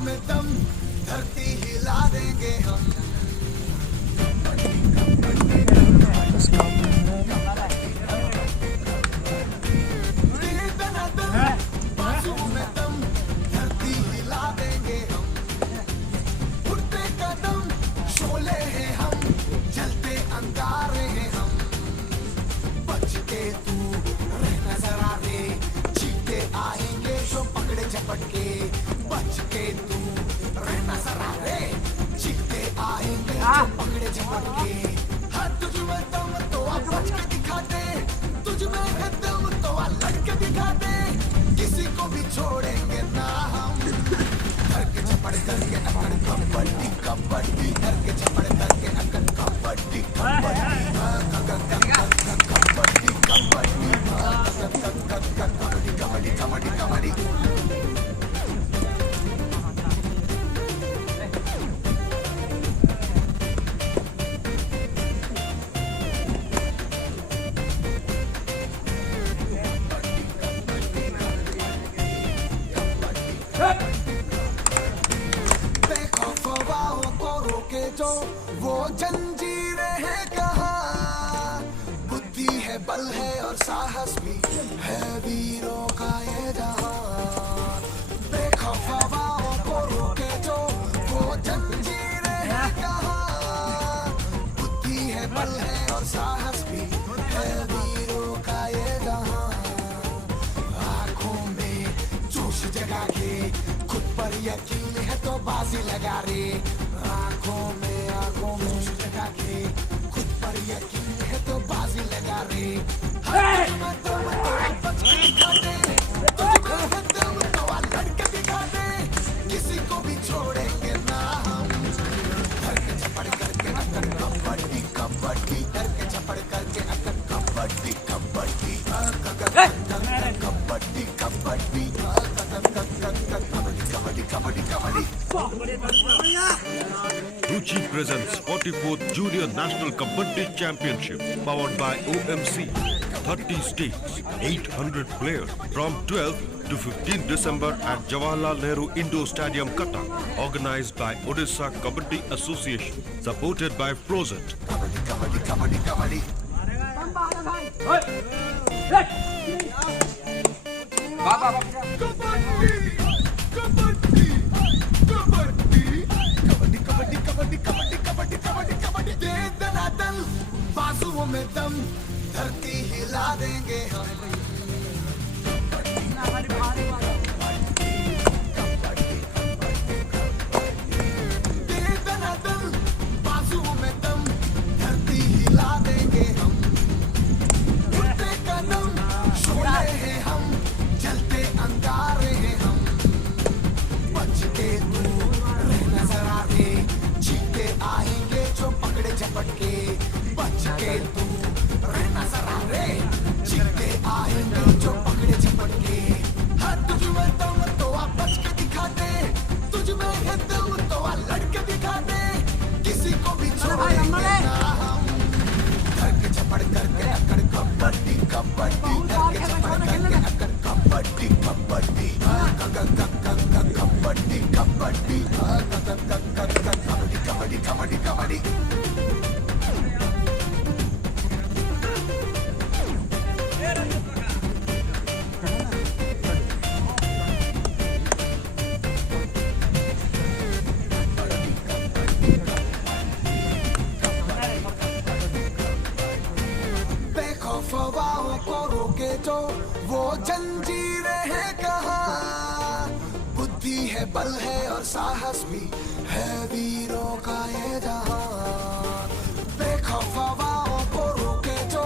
में दम, धरती हिला देंगे हम। बाजुओं में दम, धरती हिला देंगे हम। उठते कदम, शोले हैं हम, जलते अंगारे हैं हम। बच के तू रहना जरा रे, चीते आएंगे जो पकड़े झपट के। बच के तू रहना जरा रे, चीते आएंगे जो पकड़े झपट के। हाँ तुझ में दम तो आ बच के दिखा दे, तुझ में है दम तो आ लड़के दिखा दे। किसी को भी छोड़ेंगे ना हम। करके झपड़ करके अकड़ कबड्डी कबड्डी, करके झपड़ करके अकड़ कबड्डी कबड्डी कबड्डी कबड्डी कबड्डी कबड्डी। बेखौफ हवाओं को रोके जो वो जंजीरें हैं कहाँ। बुद्धि है, बल है और साहस भी है वीरों का ये जहां। बेखौफ हवाओं को रोके जो वो जंजीरें हैं कहाँ। बुद्धि है, बल है और साहस भी है वीरों का ये जहां। आंखों में जोश जगा के, खुद पर यकीन है तो बाजी लगा रे। आंखों में जोश जगा के, खुद पर यकीन है तो बाजी लगा रे। मत बच के दिखा दे, तुझको है दम तो आ लड़के दिखा दे। किसी को भी छोड़ेंगे ना हम। करके झपड़ करके अकड़ कबड्डी कबड्डी, करके झपड़ करके अकड़ kabaddi kabaddi kabaddi kabaddi kabaddi kabaddi. Ruchi presents 44th Junior National Kabaddi Championship powered by OMC. 30 states, 800 players from 12th to 15th December at Jawaharlal Nehru Indoor Stadium, Cuttack. Organized by Odisha Kabaddi Association. Supported by Frozet. Kabaddi kabaddi kabaddi kabaddi. दे दनादन, बाजुओं में दम, धरती हिला देंगे हम। दे दनादन, बाजुओं में दम, धरती हिला देंगे हम। उठते कदम, शोले हैं हम, जलते अंगारे हैं हम। बच के तू रहना जरा रे, चीते आएंगे जो पकड़े झपट के। बच के तू रहना जरा रे, चीते आएंगे जो पकड़े झपट के। हाँ तुझ में दम तो आ बच के दिखा दे, तुझ में है दम तो आ लड़के दिखा दे। किसी को भी छोड़ेंगे ना हम। करके झपड़ करके अकड़ कबड्डी कबड्डी, करके झपड़ करके अकड़ कबड्डी कबड्डी कबड्डी कबड्डी कबड्डी कबड्डी कबड्डी। बेखौफ हवाओं को रोके जो वो जंजीरें हैं कहाँ। बुद्धि है, बल है और साहस भी है वीरों का ये जहां। बेखौफ हवाओं को रोके जो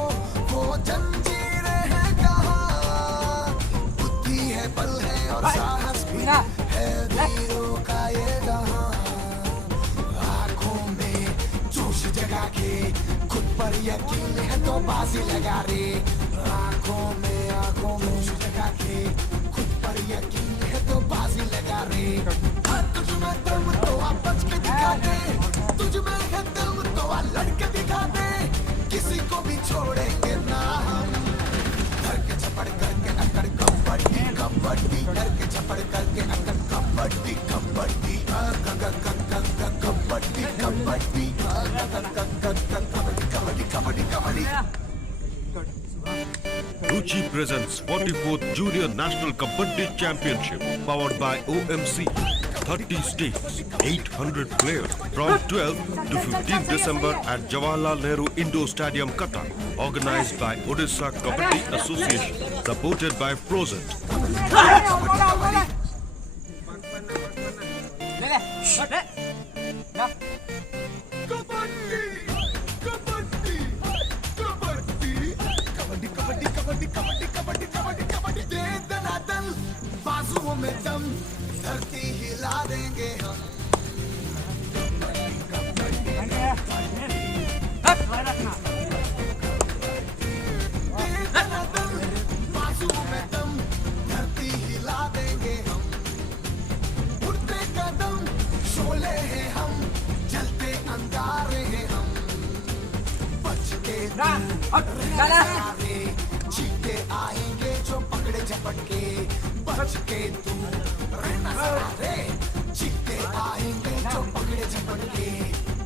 वो जंजीरें हैं कहाँ। बुद्धि है, बल है और साहस भी है वीरों का ये जहां। आंखों में जोश जगा के, खुद पर यकीन है तो बाजी लगा रे। आंखों में जोश जगा के, खुद पर यकीन है तो बाजी लगा रे। हाँ तुझ में दम तो आ बच के दिखा दे, तुझ में है दम तो आ लड़के दिखा दे। किसी को भी छोड़ेंगे ना हम। करके झपड़ करके अकड़ कबड्डी कबड्डी, करके झपड़ करके अकड़ kabaddi kabaddi Ruchi presents 44th Junior National Kabaddi Championship powered by OMC. 30 states, 800 players from 12 to 15 December at Jawaharlal Nehru Indoor Stadium, Qatar. Organized by Odisha Kabaddi Association. Supported by Frozen. बाजुओं में दम धरती हिला देंगे हम बाजुओं में दम धरती हिला देंगे हम उड़ते कदम शोले हैं हम जलते अंगारे हैं हम बच के चीते आएंगे जो पकड़े झपटके बच के तू रहना सारे चीते आएंगे जो पकड़े झपटके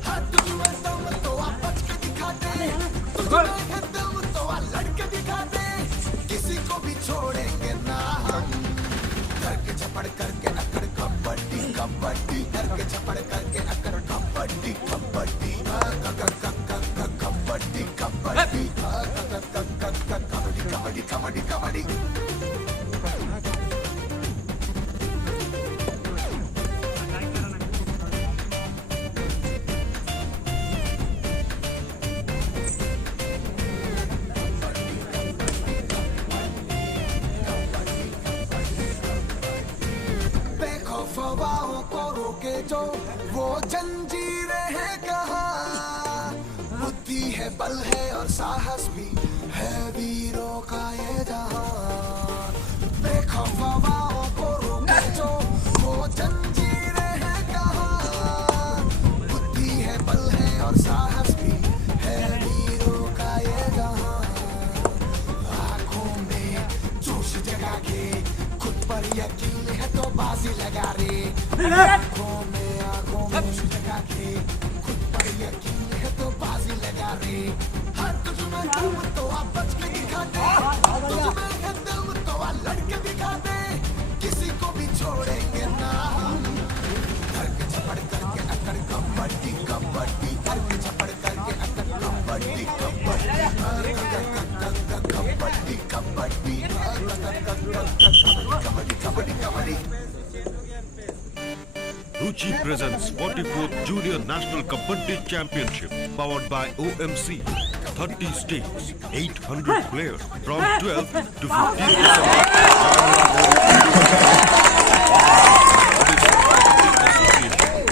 हाँ तुझमें दम तो आप बच के दिखा दे तुझमें है दम तो आप लड़के दिखा दे किसी को भी छोड़ेंगे ना हम करके झपड़ करके अकड़ कबड्डी कबड्डी करके झपड़ करके अकड़ कबड्डी कबड्डी कबड्डी कबड्डी कबड्डी कबड्डी कबड्डी को रोके जो वो जंजीरें हैं कहाँ बुद्धि है बल है और साहस भी है वीरों का ये जहाँ बेखौफ हवाओं को रोके जो वो जंजीरें हैं कहाँ बुद्धि है बल है और साहस भी है वीरों का ये जहाँ आंखों में जोश जगा के खुद पर यकीन है तो बाजी लगा रे आंखों में जोश जगा के खुद पर यकीन है तो बाजी लगा रे हर तुझमें दम तो आप बच के दिखा दे तुझमें है दम तो आप लड़के दिखा दे किसी को भी छोड़ेंगे ना हम करके झपड़ करके अकड़ कबड्डी कबड्डी करके झपड़ करके अकड़ kabaddi kabaddi kabaddi kabaddi kabaddi kabaddi Ruchi presents 44th Junior National Kabaddi Championship powered by OMC. 30 states, 800 players from 12 to 15 December.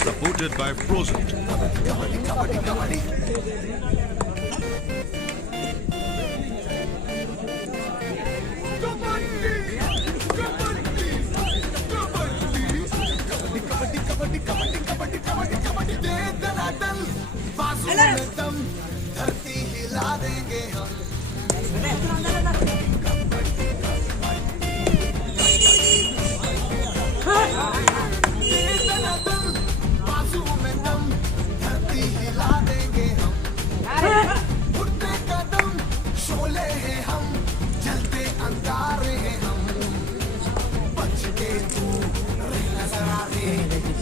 Supported by Frozen. बाजुओं में दम धरती हिला देंगे हम बाजुओं में दम धरती हिला देंगे हम उड़ते कदम शोले हैं हम जलते अंगारे हैं हम बच के तू रहना जरा रे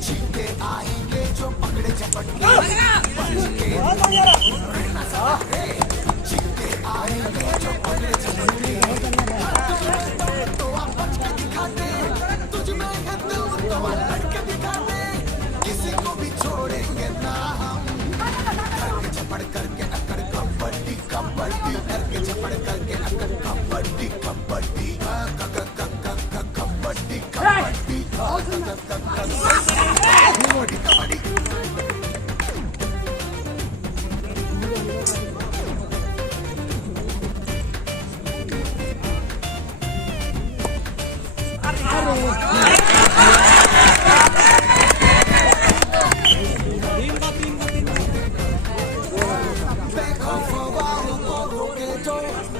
चीते आएंगे जो पकड़े झपटके चीते आएंगे जो पकड़े झपटके तो आप बच के दिखा दे तुझमें है दम तो आप लड़के दिखा दे किसी को भी छोड़ेंगे ना हम करके झपड़ करके अकड़ कबड्डी कबड्डी करके झपड़ करके अकड़ कबड्डी कबड्डी कबड्डी कबड्डी कबड्डी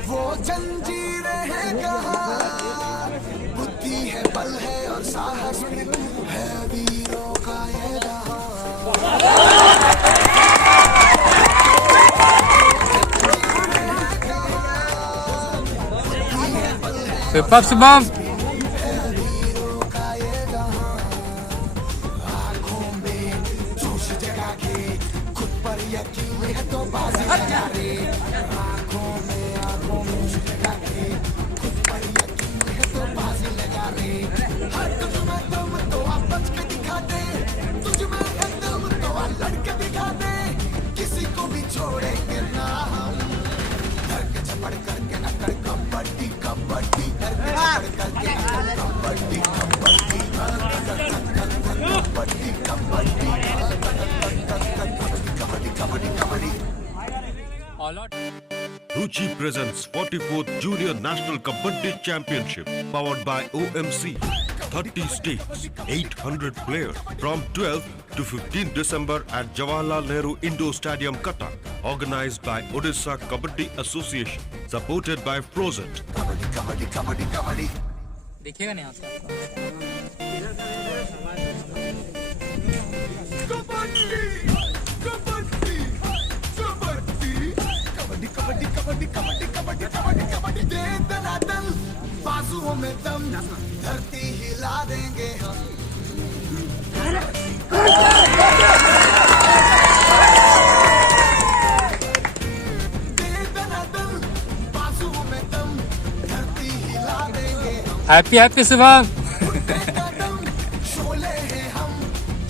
वो जंजीरें हैं कहाँ बुद्धि है बल है और साहस भी है वीरों का ये जहाँ Superb, Subham. जोश जगा के खुद पर यकीन है तो बाजी लगा रे आंखों में जोश जगा के खुद पर यकीन है तो बाजी लगा रे हर तुझ में दम तो आप बच के दिखा दे तुझ में है दम तो आप लड़के दिखा दे किसी को भी छोड़ेंगे ना हम धर के झपड़ करके अकड़ कबड्डी कबड्डी धर के झपड़ करके अकड़ kabaddi kabaddi kabaddi kabaddi Ruchi presents 44th Junior National Kabaddi Championship powered by OMC. 30 states, 800 players from 12th to 15th December at Jawaharlal Nehru Indoor Stadium, Cuttack. Organized by Odisha Kabaddi Association. Supported by Frozen. Kabaddi kabaddi kabaddi kabaddi दिखेगा नहीं आपको कबड्डी कबड्डी कबड्डी कबड्डी कबड्डी कबड्डी दे दनादन बाजुओं में दम धरती हिला देंगे हम दे दनादन बाजुओं में दम धरती हिला देंगे हम हैप्पी हैप्पी शुभम कदम शोले हैं हम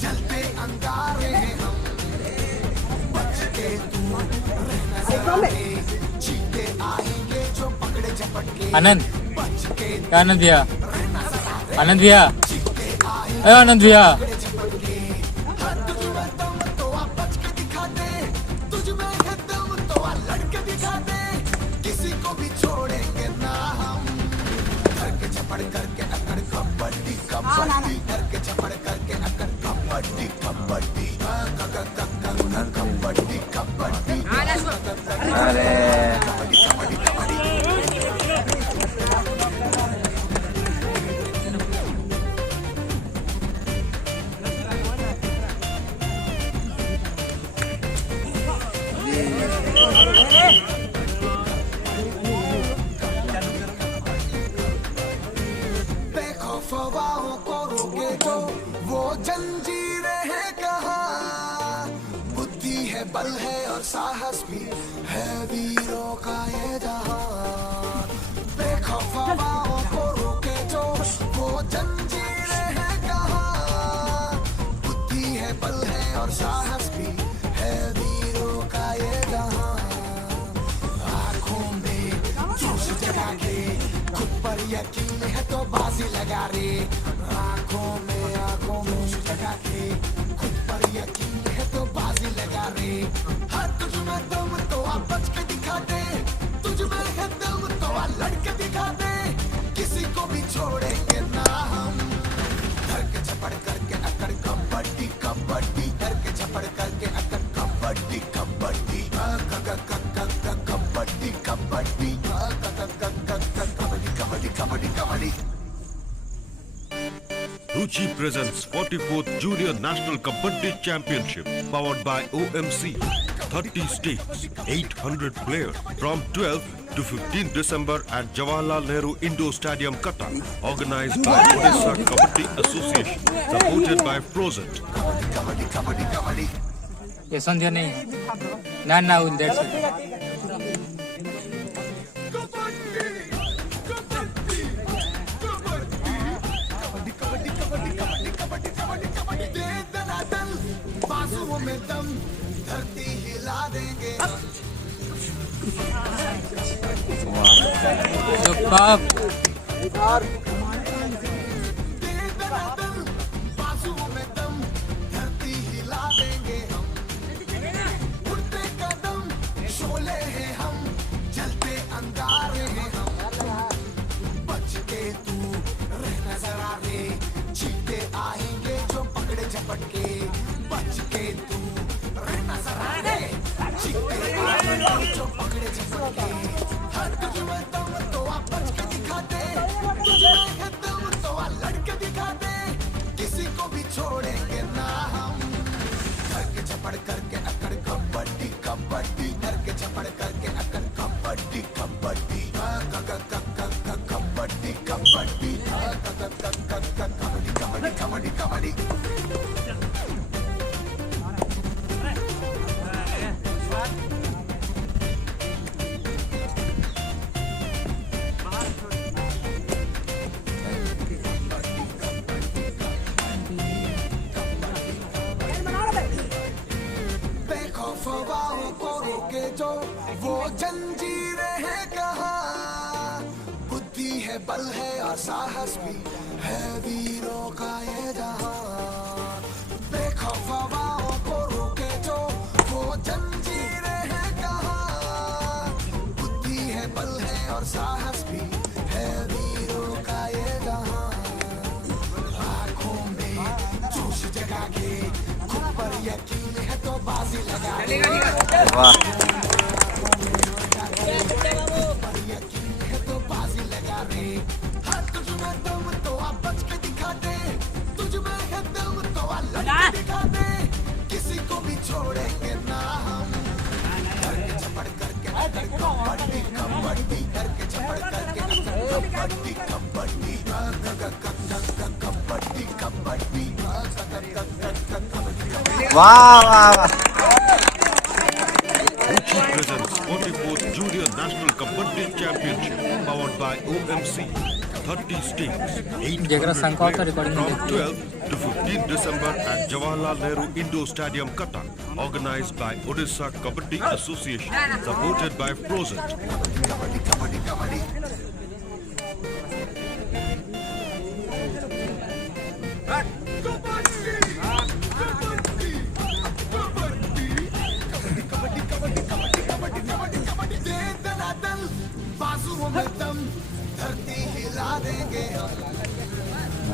जलते अंगारे हैं हम बच के तू रहना जरा रे चीते आएंगे जो पकड़े झपटके आनंद बच के क्या आनंद भैया रहना जरा रे आनंद भैया चीते आएंगे अरे आनंद भैया पकड़े झपटके हर तुझ में दम तो आप बच के दिखा दे तुझ में है दम तो आप लड़के दिखा दे किसी को भी छोड़ेंगे ना हम धर के झपड़ करके अकड़ कबड्डी कबड्डी धर के झपड़ करके अकड़ कबड्डी कबड्डी कबड्डी कबड्डी कबड्डी कबड्डी कबड्डी बेखौफ हवाओं को रोके जो वो जंजीरें हैं कहाँ बुद्धि है बल है और साहस भी है वीरों का ये जहां बेखौफ हवाओं को रोके जो वो जंजीरें हैं कहाँ बुद्धि है बल है और साहस भी है वीरों का ये जहां आंखों में जोश जगा के खुद पर यकीन है तो बाजी लगा रे आंखों में जोश जगा के खुद पर यकीन है तो बाजी लगा रे हर तुझ में दम तो आप बच के दिखा दे तुझ में है दम तो आप लड़के दिखा दे किसी को भी छोड़ेंगे ना हम धर के झपड़ करके अकड़ कबड्डी कबड्डी धर के झपड़ करके अकड़ kabaddi kabaddi kabaddi kabaddi kabaddi kabaddi kabaddi kabaddi Ruchi presents 44th Junior National Kabaddi Championship powered by OMC. 30 states, 800 players from 12th to 15th December at Jawaharlal Nehru Indoor Stadium, Cuttack. Organized by Odisha Kabaddi Association. Supported by Frozen. Kabaddi kabaddi kabaddi ये संध्या नहीं है ना ना उन that's दे दनादन बाजुओं में दम धरती हिला देंगे सुपर्ब दे दनादन बाजुओं में दम धरती हिला देंगे हम उड़ते कदम शोले हैं हम जलते अंगारे हैं हम बच के तू रहना जरा रे चीते आएंगे जो पकड़े झपटके बच के तू रहना जरा रे चीते आएंगे जो पकड़े झपटके हर तुझ में दम तो आप बच के दिखा दे तुझ में है दम तो आप लड़के दिखा दे किसी को भी छोड़ेंगे ना हम धर के झपड़ करके अकड़ कबड्डी कबड्डी धर के झपड़ करके अकड़ कबड्डी कबड्डी कबड्डी है बल है और साहस भी है वीरों का ये जहां बेखौफ हवाओं को रोके जो वो जंजीरें हैं कहाँ बुद्धि है बल है और साहस भी है वीरों का ये जहां आंखों में जोश जगा के खुद पर यकीन है तो बाजी लगा के किसी को भी छोड़ेंगे ना हम करके झपड़ करके कबड्डी कबड्डी करके झपड़ करके कबड्डी कबड्डी कबड्डी कबड्डी वाह वाह Ruchi presents 44th Junior National Kabaddi Championship powered by OMC. 30 states, 800 players from 12 to 15 December at Jawaharlal Nehru Indoor Stadium, Qatar. Organized by Odisha Kabaddi Association. Supported by Prozent. बाजुओं में दम धरती हिला देंगे हम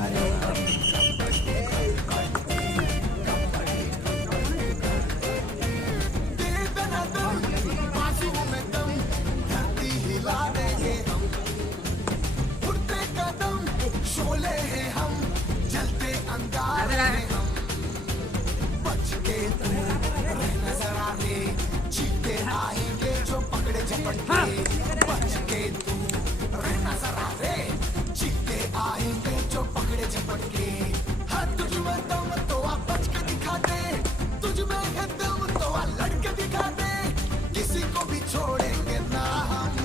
बाजुओं में दम धरती हिला देंगे हम उठते कदम शोले हैं हम जलते अंगारे हैं हम बच के तू नजर आ रे चीते आएंगे जो पकड़े झपटके बच के तू नजर आ रे चीते आएंगे जो पकड़े झपटके हाँ तुझ में दम तो आ बच के दिखा दे तुझ में है दम तो आ लड़के दिखा दे किसी को भी छोड़ेंगे ना हम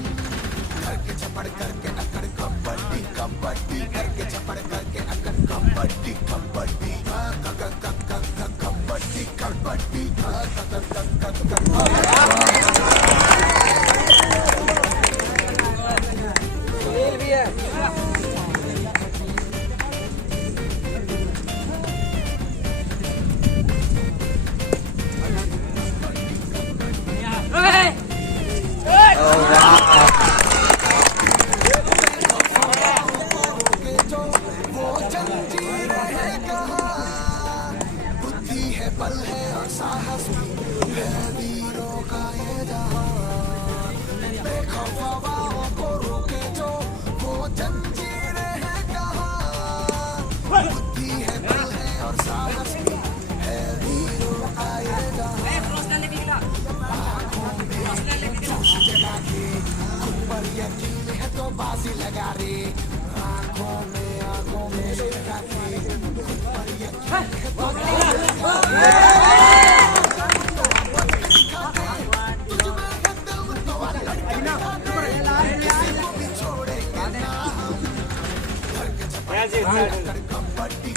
करके झपड़ करके अकड़ कबड्डी कबड्डी करके झपड़ करके अकड़ कबड्डी कबड्डी कबड्डी कबड्डी बल है और साहस भी है वीरों का ये जहां बेखौफ हवाओं को रोके जो वो जंजीरें हैं कहाँ बुद्धि है बल है और साहस भी है वीरों का ये जहां आंखों में जोश जगा के खुद पर यकीन है तो बाजी लगा रे आंखों में जगा के खुद पर यकीन है तो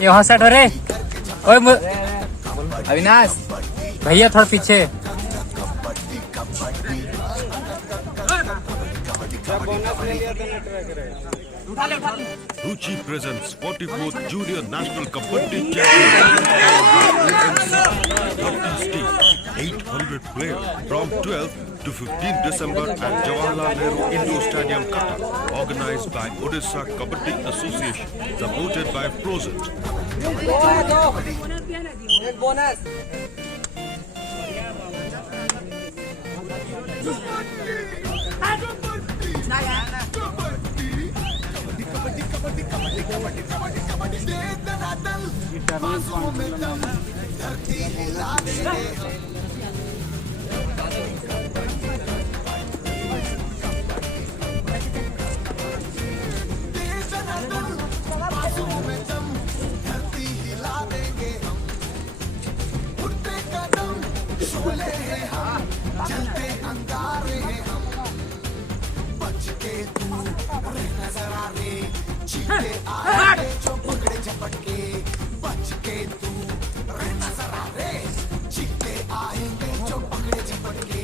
ये वहाँ सेट हो रे ओए अविनाश भैया थोड़ा पीछे Ruchi presents 44th Junior National Kabaddi Championship. 30 states, 800 players from 12 to 15 December at Jawaharlal Nehru Indoor Stadium, Qatar. Organized by Odisha Kabaddi Association. Supported by Prozent. एक बोनस बाजुओं में दम धरती हिला देंगे बाजुओं में दम धरती हिला देंगे हम उठते कदम शोले हैं हम जलते अंगारे हैं हम बच के तू नजर आ रे चीते आए जो पकड़े झपटके बच के तू नजर आ रे चीते आएंगे जो पकड़े झपटके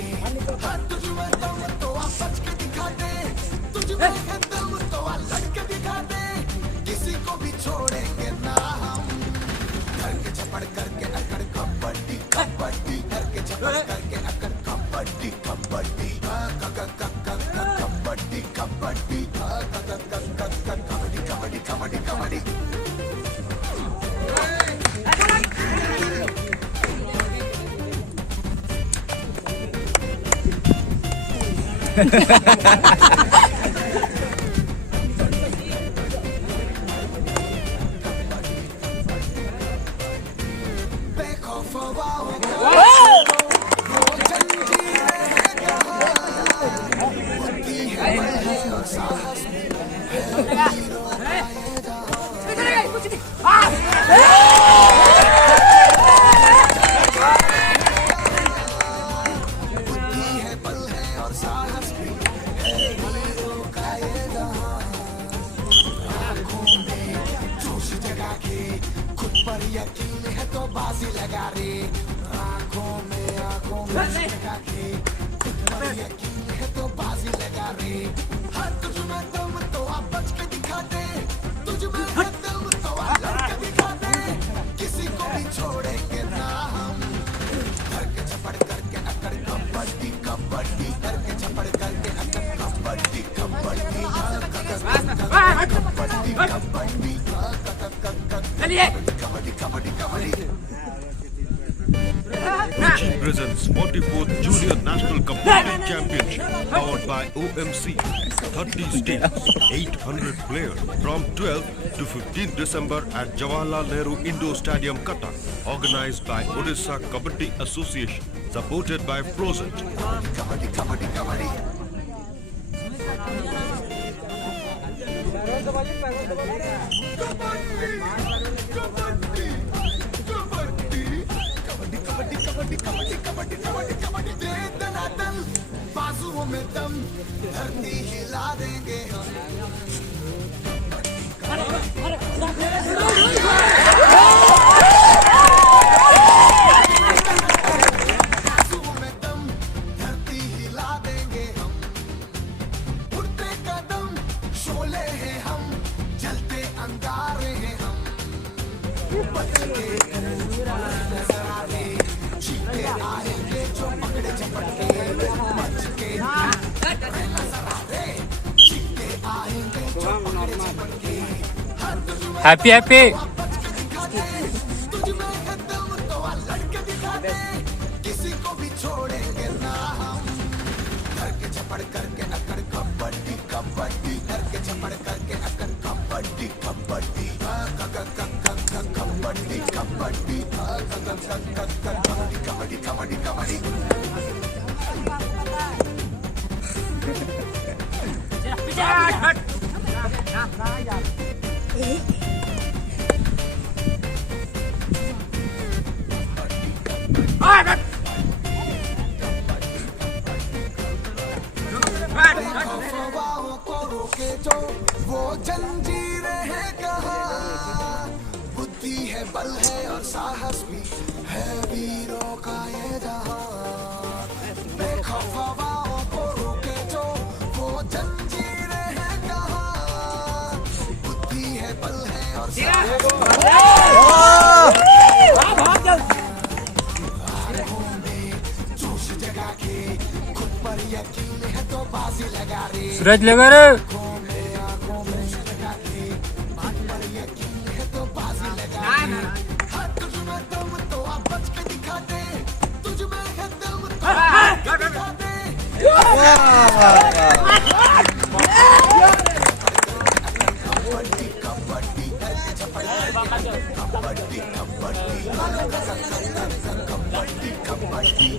बेखौफ हवाओं को वो जंजीरें हैं कहाँ, बुद्धि है बल है और साहस भी है वीरों का ये जहां। बुद्धि है बल है और साहस भी है वीरों का ये जहां। आँखों में जोश जगा के खुद पर यकीन है तो बाजी लगा रे। आँखों में जोश जगा के खुद पर यकीन है तो बाजी लगा रे। हाँ तुझ में दम तो आप बच के दिखा दे, तुझ में है दम तो आप लड़के दिखा दे। किसी को भी छोड़ेंगे ना हम, करके झपड़ करके अकड़ कबड्डी कबड्डी करके झपड़ करके अकड़ kabaddi kabaddi Ruchi presents 44th Junior National Kabaddi Championship powered by OMC. 30 states, 800 players from 12th to 15th December at Jawaharlal Nehru Indoor Stadium, Qatar. Organized by Odisha Kabaddi Association. Supported by Flowzet. बाजुओं में दम, धरती हिला देंगे हम। बाजुओं में दम, धरती हिला देंगे हम। उड़ते कदम, शोले हैं हम, जलते अंगारे हैं हम। बदलते नजारे, चीते आएंगे जो पकड़े झपटके, मच के नजर आए, चीते आएंगे जो पकड़े झपटके। हर तुझ में हैप्पी हैप्पी बच के दिखा दे, तुझ में है दम तो आ लड़के दिखा दे। किसी को भी छोड़ेंगे ना हम, करके झपड़ करके अकड़ कबड्डी कबड्डी करके झपड़ करके अकड़ कबड्डी कबड्डी कबड्डी कबड्डी कबड्डी कबड्डी कबड्डी। अफवाहों को रोके जो वो जंजीरें हैं कहाँ, बुद्धि है बल है और साहस भी है वीरों का ये जहां। बेखौफ हवाओं को रोके जो वो जंजीरें हैं कहाँ, बुद्धि है बल है और साहस भी आँखों में जोश जगा के खुद पर यकीन है तो बाजी लगा रे। सूरज लेवर आँखों में जोश जगा के खुद पर यकीन है तो बाजी लगा रे। हाँ तुझ में दम तो आप बच के दिखा दे, तुझ में है दम तो आप बच के दिखा दे। कबड्डी कबड्डी करके झपड़ कबड्डी कबड्डी कबड्डी कबड्डी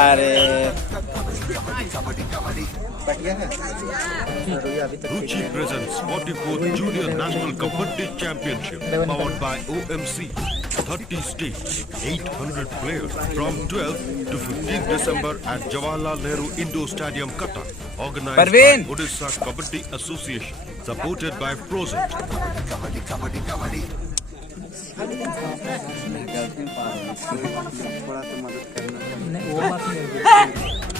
अरे kabaddi kabaddi. Ruchi presents 44th Junior National Kabaddi Championship powered by OMC. 30 states, 800 players from 12th to 15th December at Jawaharlal Nehru Indoor Stadium, Qatar. Organized Parveen. by Odisha Kabaddi Association. Supported by Flowzet. Kabaddi kabaddi kabaddi. थोड़ा तो मदद करना नहीं वो बात नहीं है।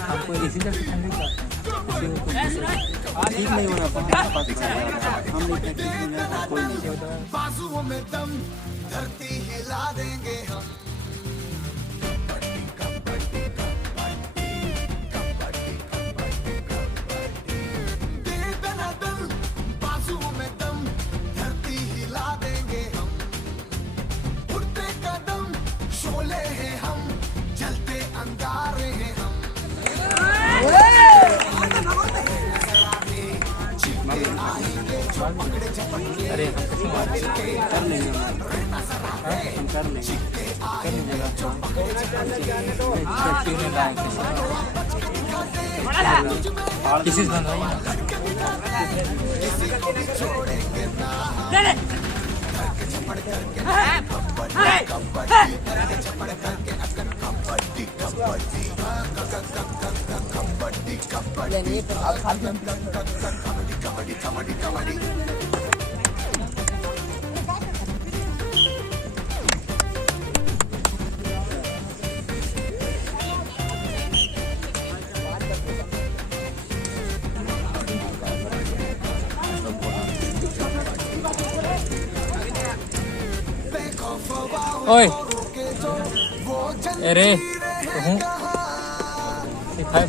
हमको इसी तरह सिखाने का ठीक नहीं होना हम नहीं कोई नहीं। बाजुओं में दम, धरती हिला देंगे हम। दे अरे हम कैसे मारेंगे? कर लेंगे हम कर लीजिएगा क्यों नहीं लाएंगे? किसी से बनवाइए ना। ओए अरे हूँ सिखाए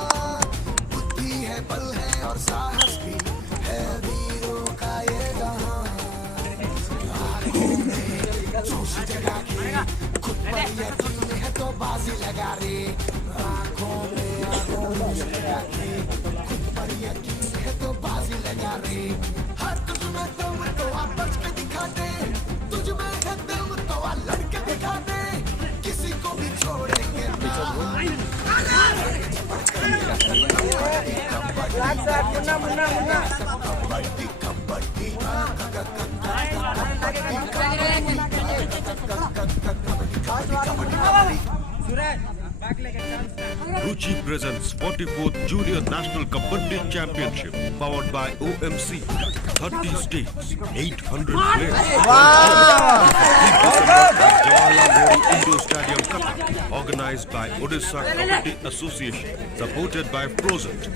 बुद्धि है बल है और साहस भी है वीरों का ये जहां जोश जगा के खुद पर यकीन है तो बाजी लगा रे आंखों में लगा के खुद पर यकीन है तो बाजी लगा रे हर तुझ में दम तो आ बच के दिखा दे तुझ में है दम तो आ लड़के दिखा दे किसी को भी छोड़ेंगे Ruchi presents 44th Junior National Kabaddi Championship powered by OMC. 30 states, 800 players. Jawaharlal Nehru Indoor Stadium, Qatar. Organized by Odisha Kabaddi Association. Supported by Prozent.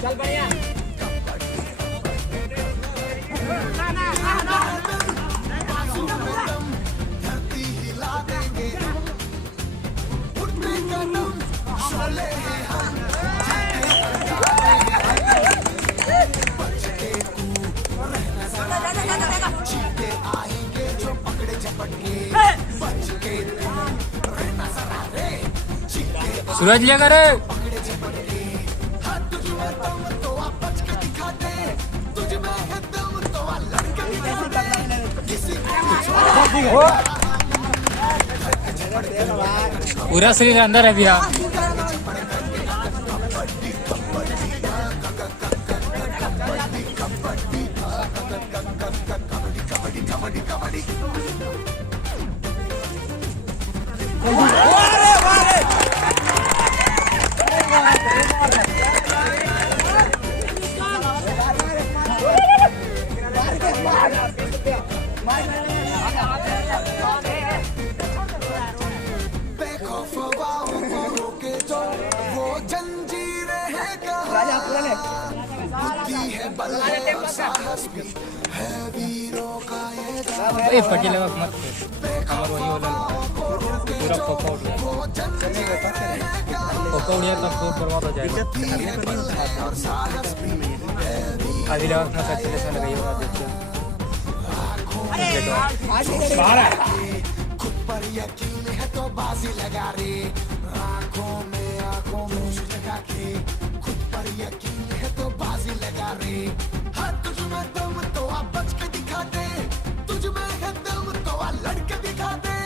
चल बढ़िया धरती हिला देंगे उठने कदम शोले हैं हम चीते आएंगे जो पकड़े झपट के बच के रहना सरा रे चीते सूरज लिया करे पकड़े झपट के हाथ तुझ में दम तो आ बच के दिखा दे तुझ में है दम तो आ लड़के दिखा दे किसी को पूरा शरीर अंदर है भैया बेखौफ हवाओं को रोके जो वो जंजीरें हैं कहाँ बुद्धि है बल है और साहस भी है वीरों का ये जहां ए पटी लगा मत हमार वही वाला पूरा पकड़ लिया वो जंजीरें हैं कहाँ पकड़ लिया तब तो बर्बाद हो जाएगा बुद्धि है बल है और साहस भी है अभी लगा अपना सक्सेस में लगाई होगा देखिए बाहर है खुद पर यकीन है तो बाजी लगा रे आंखों में जगा के खुद पर यकीन है तो बाजी लगा रे हर तुझ में दम तो आ बच के दिखा दे तुझ में है दम तो आ लड़के दिखा दे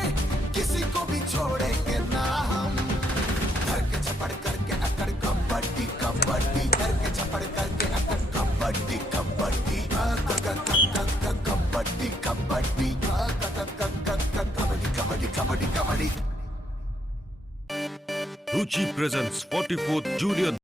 किसी को भी छोड़ेंगे ना हम धड़के झपड़ करके अकड़ कबड्डी कबड्डी करके झपड़ करके अकड़ kabaddi kabaddi kabaddi kabaddi Ruchi presents 44th Junior